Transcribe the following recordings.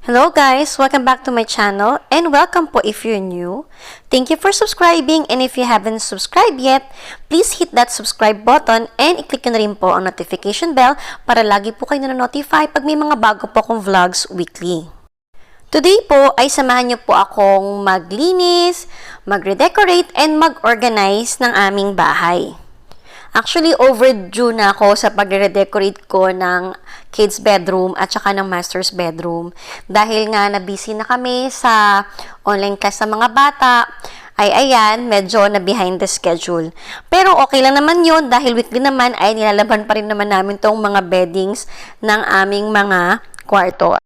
Hello guys! Welcome back to my channel and welcome po if you're new. Thank you for subscribing and if you haven't subscribed yet, please hit that subscribe button and i-click nyo na rin po ang notification bell para lagi po kayo na-notify pag may mga bago po akong vlogs weekly. Today po ay samahan niyo po akong maglinis, mag-redecorate and mag-organize ng aming bahay. Actually, overdue na ako sa pag-redecorate ko ng kids bedroom at saka ng master's bedroom. Dahil nga na-busy na kami sa online class sa mga bata, ay ayan, medyo na behind the schedule. Pero okay lang naman yun dahil weekly naman ay nilalaban pa rin naman namin tong mga beddings ng aming mga kwarto.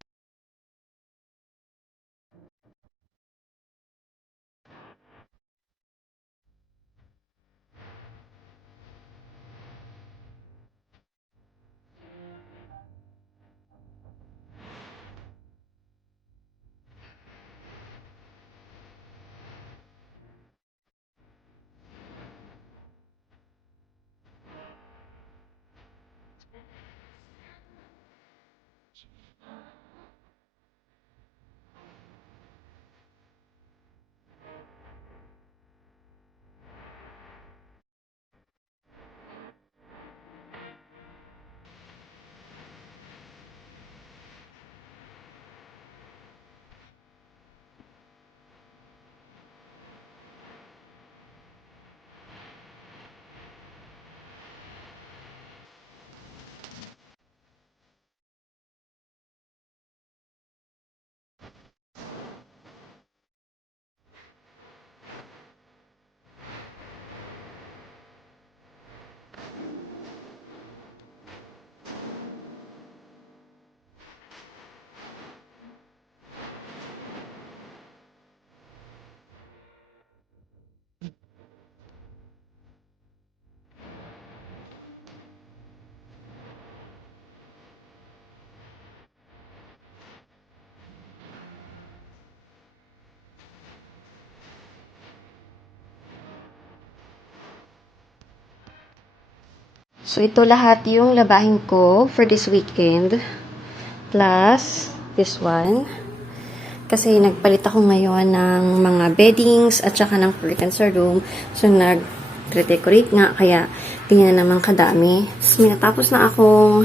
So, ito lahat yung labahin ko for this weekend. Plus, this one. Kasi nagpalit ako ngayon ng mga beddings at saka ng curtains sa room. So, nag-redecorate nga. Kaya, tingnan naman kadami. So, may natapos na akong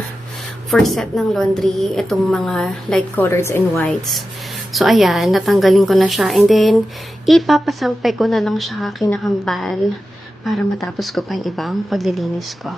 first set ng laundry. Itong mga light colors and whites. So, ayan. Natanggalin ko na siya. And then, ipapasampay ko na lang siya kinakambal para matapos ko pa yung ibang paglilinis ko.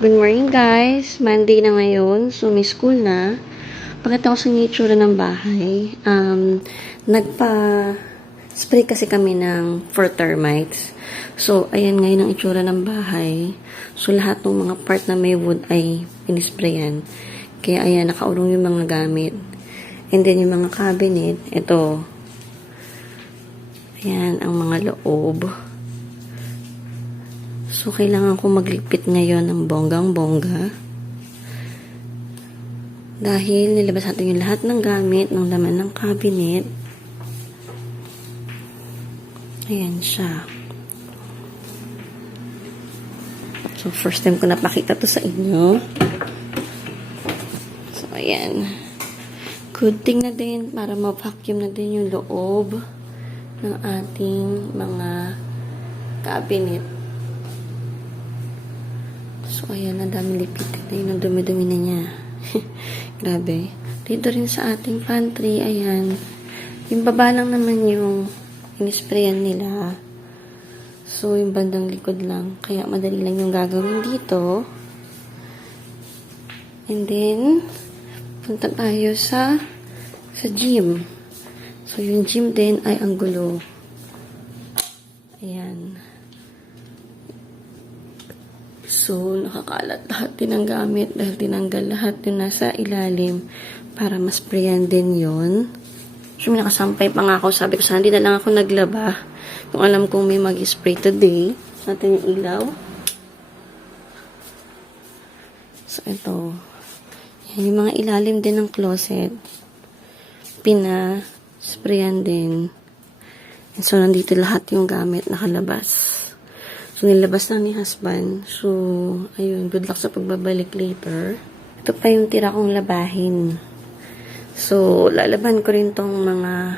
Good morning guys! Monday na ngayon, so may school na. Pakita ko sa inyo yung itsura ng bahay. Nagpa-spray kasi kami ng for termites. So, ayan ngayon ang itsura ng bahay. So, lahat ng mga part na may wood ay pinisprayan. Kaya ayan, nakaurong yung mga gamit. And then yung mga cabinet, ito. Ayan, ang mga loob. So, kailangan ko magligpit ngayon ng bonggang-bongga. Dahil nilabas natin yung lahat ng gamit, ng laman ng cabinet. Ayan siya. So, first time ko napakita to sa inyo. So, ayan. Good thing na din para ma-vacuum na din yung loob ng ating mga cabinet. So, ayan, ang dami lipitin na yun. Ang dumi-dumi na niya. Grabe. Dito rin sa ating pantry, ayan. Yung baba lang naman yung inisprayan nila. So, yung bandang likod lang. Kaya, madali lang yung gagawin dito. And then, punta tayo sa gym. So, yung gym din ay ang gulo. Ayan. So, nakakalat lahat din ng gamit dahil tinanggal lahat yung nasa ilalim para masprayan din yun. So, may nakasampay pa nga ako. Sabi ko, sana hindi na lang ako naglaba. Kung alam kong may mag-spray today. Natin yung ilaw. So, ito. Yan, yung mga ilalim din ng closet. Pina-sprayan din. And so, nandito lahat yung gamit nakalabas. So, nilabas na ni husband. So, ayun, good luck sa pagbabalik later. Ito pa yung tira kong labahin. So, lalaban ko rin tong mga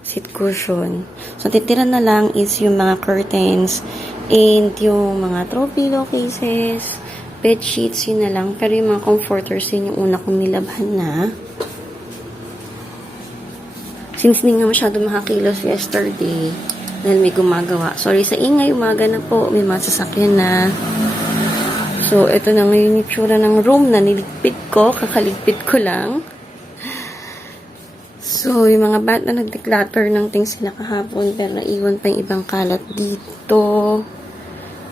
seat cushion. So, titira na lang is yung mga curtains and yung mga throw pillow cases, bed sheets, yun na lang. Pero yung mga comforters, yun yung una kong nilabhan na. Since hindi nga masyado makakilos yesterday, dahil may gumagawa. Sorry sa ingay, umaga na po. May mga sasakyan na. So, ito na ngayon yung tsura ng room na niligpit ko. Kakaligpit ko lang. So, yung mga bata nag-declutter ng things sila kahapon. Pero naiwan pa yung ibang kalat dito.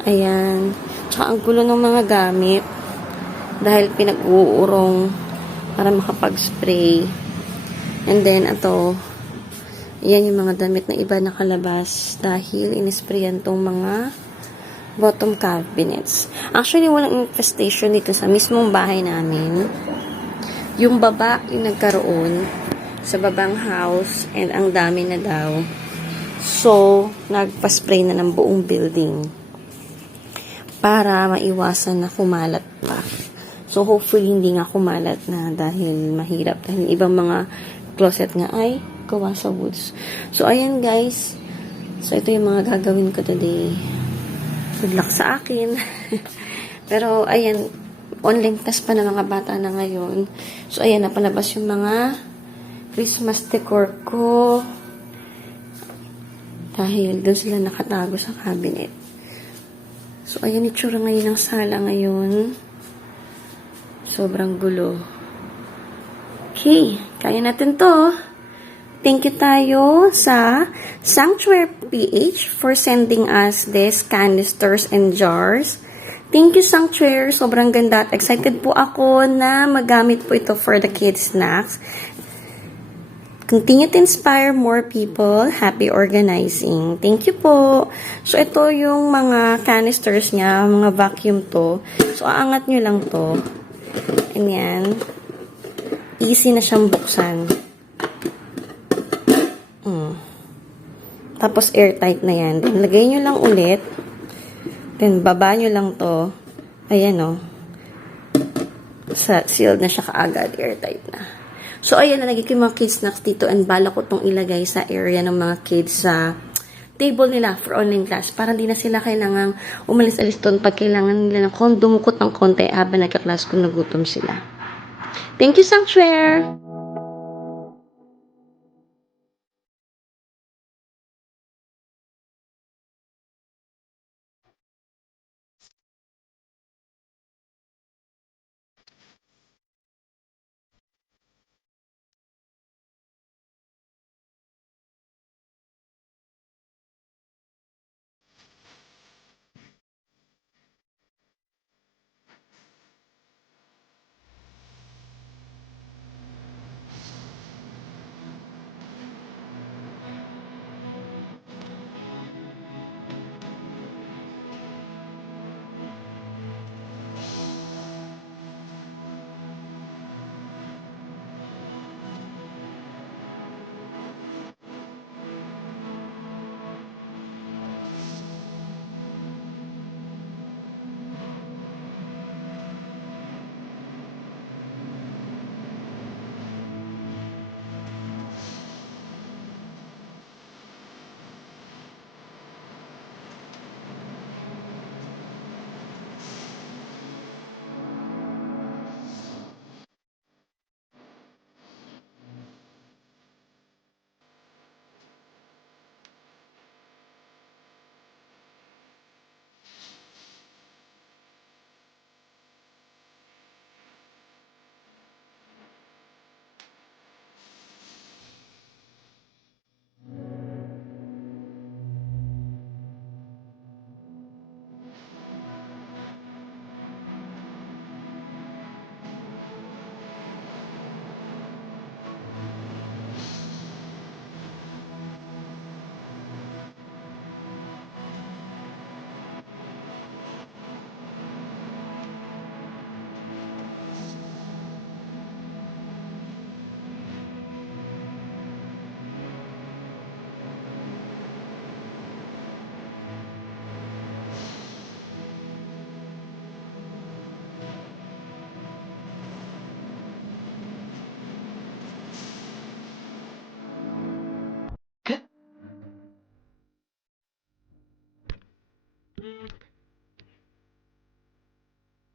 Ayan. Tsaka ang gulo ng mga gamit. Dahil pinag-uurong para makapag-spray. And then, ito. Yan yung mga damit na iba nakalabas dahil inisprayan tong mga bottom cabinets. Actually, walang infestation dito sa mismong bahay namin. Yung baba yung nagkaroon sa babang house and ang dami na daw. So, nagpa-spray na ng buong building para maiwasan na kumalat pa. So, hopefully, hindi nga kumalat na dahil mahirap. Dahil ibang mga closet nga ay gawa sa woods. So, ayan guys. So, ito yung mga gagawin ko today. Good luck sa akin. Pero, ayan, online class pa ng mga bata na ngayon. So, ayan, napalabas yung mga Christmas decor ko. Dahil doon sila nakatago sa cabinet. So, ayan, itsura ngayon ng sala ngayon. Sobrang gulo. Okay, kaya natin to. Thank you tayo sa Sanctuary PH for sending us these canisters and jars. Thank you, Sanctuary. Sobrang ganda at excited po ako na magamit po ito for the kids' snacks. Continue to inspire more people. Happy organizing. Thank you po. So, ito yung mga canisters niya, mga vacuum to. So, aangat nyo lang to. Ayan. Easy na siyang buksan. Tapos, airtight na yan. Then, lagay nyo lang ulit. Then, baba nyo lang to. Ayan, o. Sealed na siya kaagad. Airtight na. So, ayan, nalagay ko yung mga kids snacks dito and bala ko itong ilagay sa area ng mga kids sa table nila for online class. Para hindi na sila kailangang umalis-alis doon pag kailangan nila ng dumukot ng konti habang nagka-class kung nagutom sila. Thank you, Sanctuary!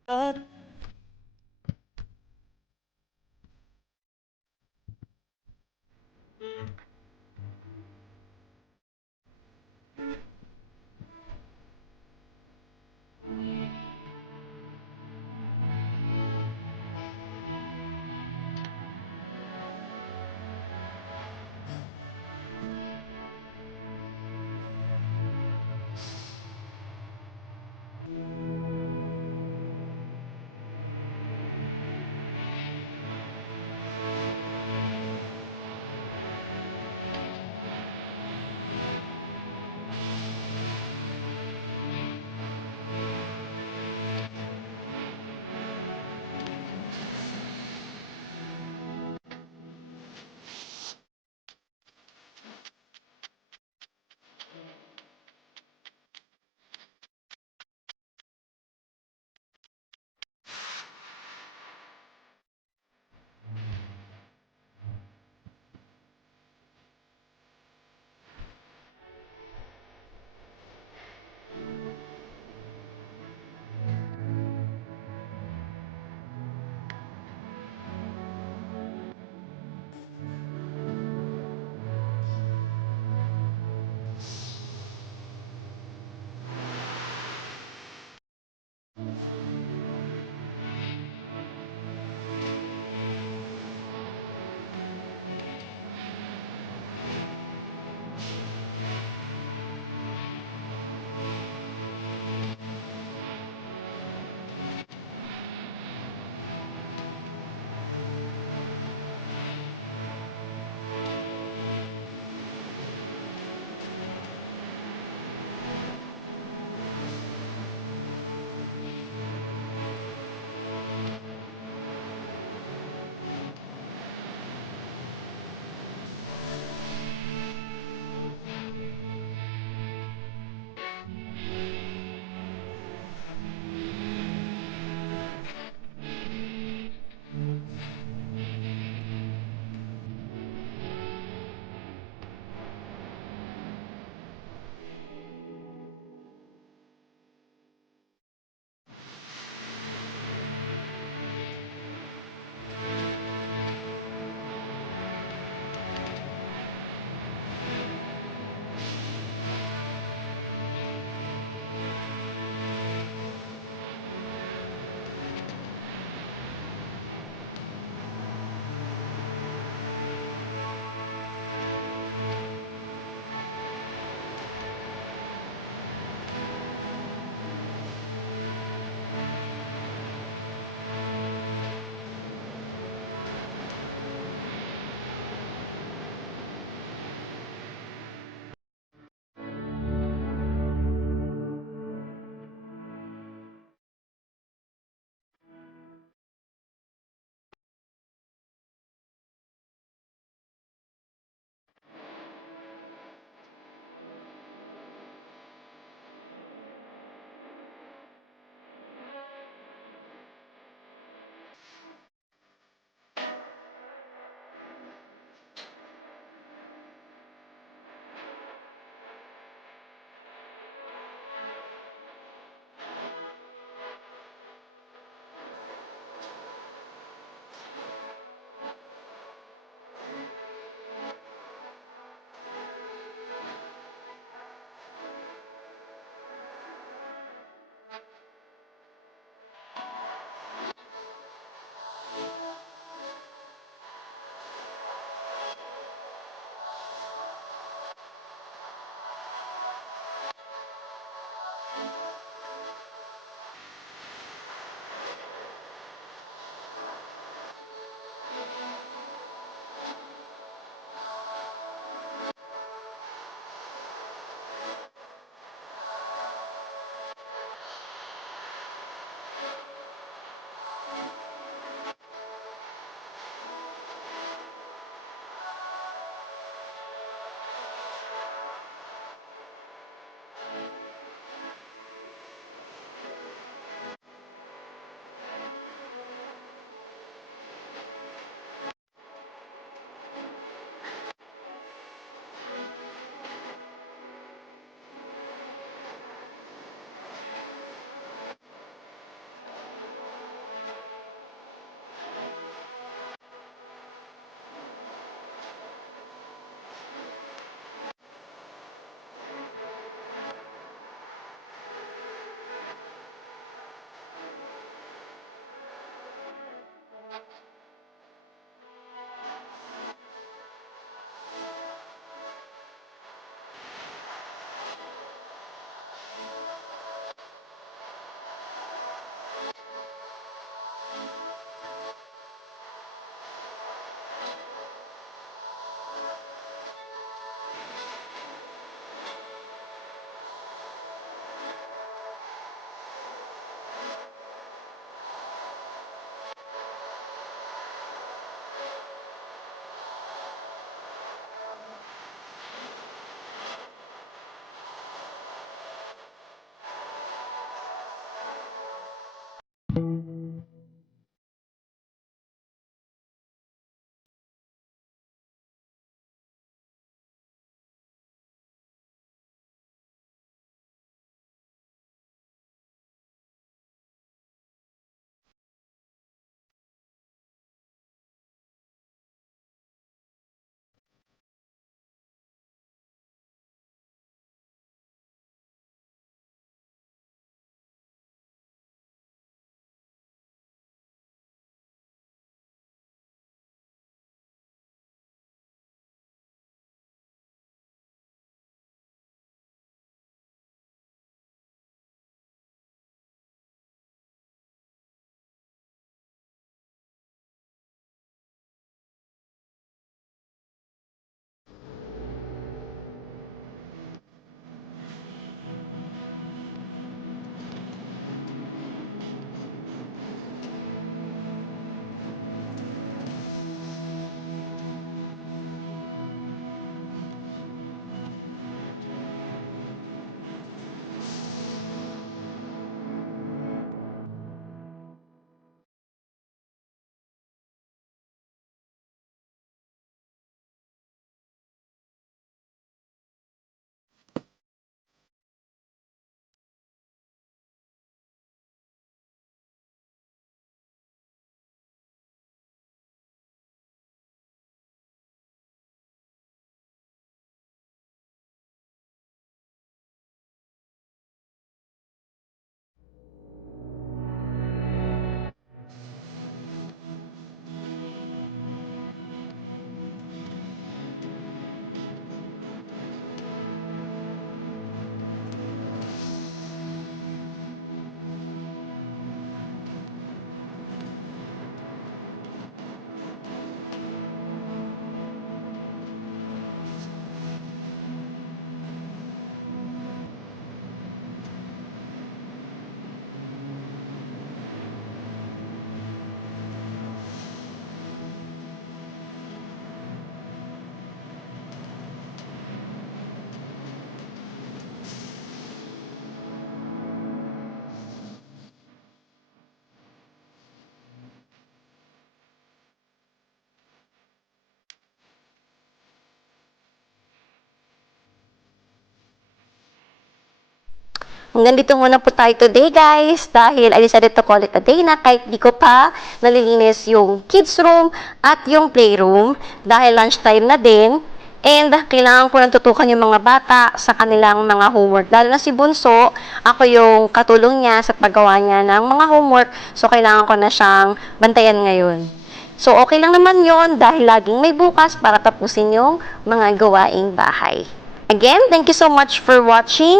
At Hanggang dito muna po tayo today, guys, dahil I decided to call it a day na kahit di ko pa nalilinis yung kids room at yung playroom dahil lunchtime na din. And kailangan ko nang tutukan yung mga bata sa kanilang mga homework. Lalo na si Bunso, ako yung katulong niya sa paggawa niya ng mga homework. So, kailangan ko na siyang bantayan ngayon. So, okay lang naman yon dahil laging may bukas para tapusin yung mga gawaing bahay. Again, thank you so much for watching.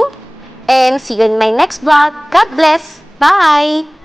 And see you in my next vlog. God bless. Bye!